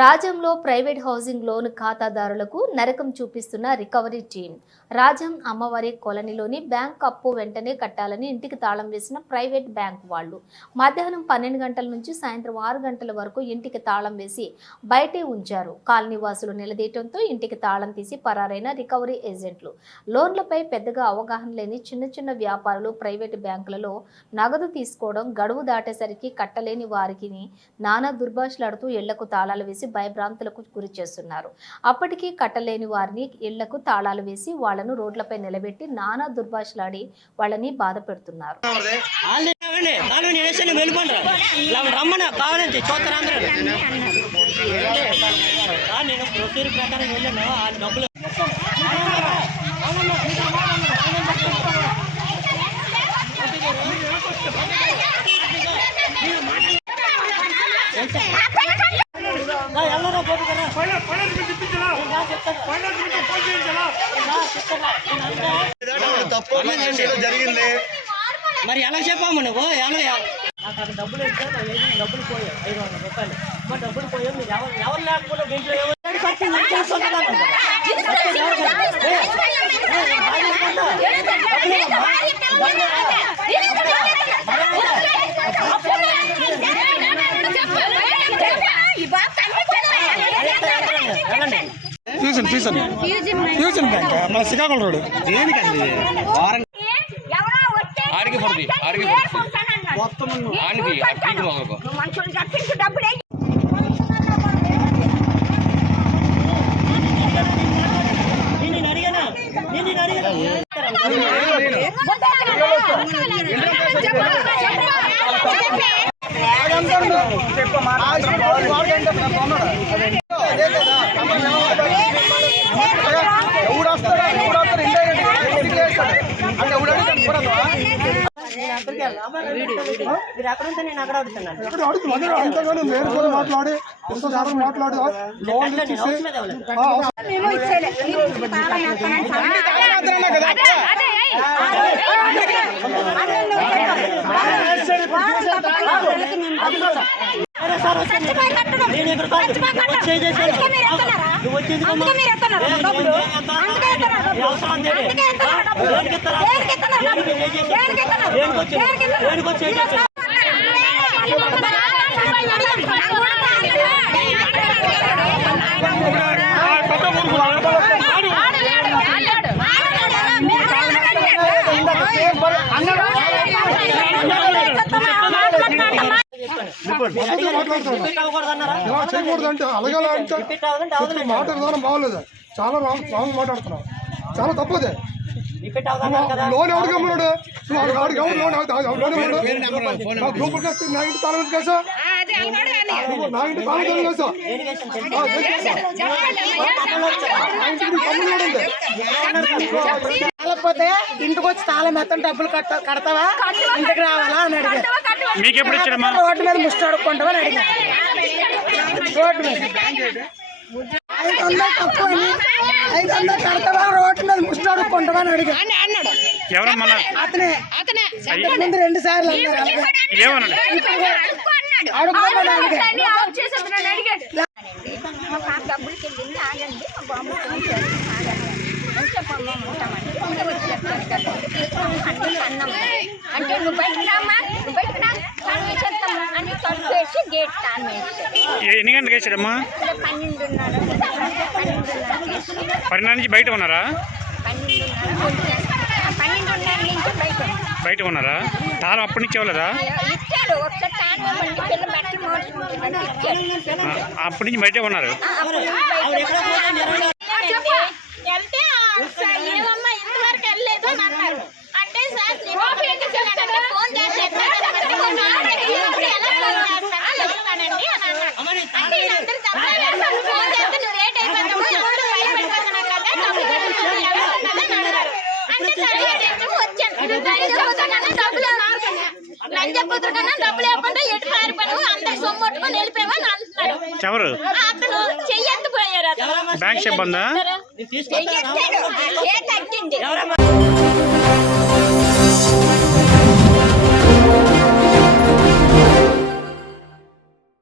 రాజంలో private housing loan ఖాతాదారులకు నరకం చూపిస్తున్న రికవరీ టీం. రాజం అమ్మవారి కాలనీలోని బ్యాంక్ అప్పు వెంటనే కట్టాలని ఇంటికి తాళం వేసిన ప్రైవేట్ బ్యాంక్ వాళ్ళు మధ్యాహ్నం 12 గంటల నుంచి సాయంత్రం 6 గంటల వరకు ఇంటికి తాళం వేసి బయటే ఉంచారు. కాలనీ వాసులు నిలదీయడంతో ఇంటికి తాళం తీసి పరారైన రికవరీ ఏజెంట్లు. లోన్లపై పెద్దగా అవగాహన లేని చిన్న వ్యాపారులు ప్రైవేట్ బ్యాంకులలో నగదు తీసుకోవడం, గడువు దాటేసరికి కట్టలేని వారికి నానా దుర్భాషలాడుతూ ఇళ్లకు తాళాలు వేసి భయభ్రాంతులకు గురి చేస్తున్నారు. అప్పటికీ కట్టలేని వారిని ఇళ్లకు తాళాలు వేసి వాళ్లను రోడ్లపై నిలబెట్టి నానా దుర్భాషలాడి వాళ్ళని బాధ పెడుతున్నారు. జరిగింది మరి ఎలా చెప్పాము నువ్వు నాకు అక్కడ డబ్బులు ఇస్తే డబ్బులు పోయాయి 500 రూపాయలు మా డబ్బులు పోయావు. మీరు ఎవరు లేకపోతే దీంట్లో ఫ్యూజన్ బ్యాంక్ మన శ్రీకాకుళం రోడ్ దేనికండి ఆడికి పడుతుంది మాట్లాడి చేయకూడదంటే అలాగే మాట విధానం బాగోలేదు. చాలా రాంగ్ మాట్లాడుతున్నావు, చాలా తప్పదే. లోన్ ఎవరికి అమ్మన్నాడు? గ్రూప్ కేసు నా ఇంటి తాళం కేసా, నా ఇంటి తాళం కేసా లేకపోతే ఇంటికి వచ్చి తాళం ఎత్తాను డబ్బులు కడతావా, ఇంటికి రావాలా అని అడిగారు. రోడ్డు మీద ముష్టి అడుక్కుంటావా అని అడిగారు. రోడ్డు మీద 500 తప్పు అని 500 కడతావా, రోడ్డు మీద ముష్టి అడుక్కుంటావా అని అడిగారు. అతనే ముందు 2 సార్లు అంటే నువ్వు బయటరామా అని తలుపేసి గేట్ ఎన్ని గంటలకు వేసాడమ్మా? 12 నుంచి బయట ఉన్నారా? 12:30 నుంచి బయట ఉన్నారా? తాళం అప్పటి నుంచి ఇవ్వలేదా? ఇచ్చారు. అప్పటి నుంచి బయటే ఉన్నారు. వెళ్తే ఏమమ్మా ఇంతవరకు వెళ్ళలేదు అని అన్నారు. అంటే సార్ ఫోన్ చేసి డబ్బులు లేకుండా ఎటు పారిపోయావు, అందరి సొమ్ము పట్టుకొని వెళ్ళిపోయావని అంటున్నారు. ఎవరు? అతను చెయ్యెత్తిపోయారు. బ్యాంక్ సిబ్బందా? తగ్గింది.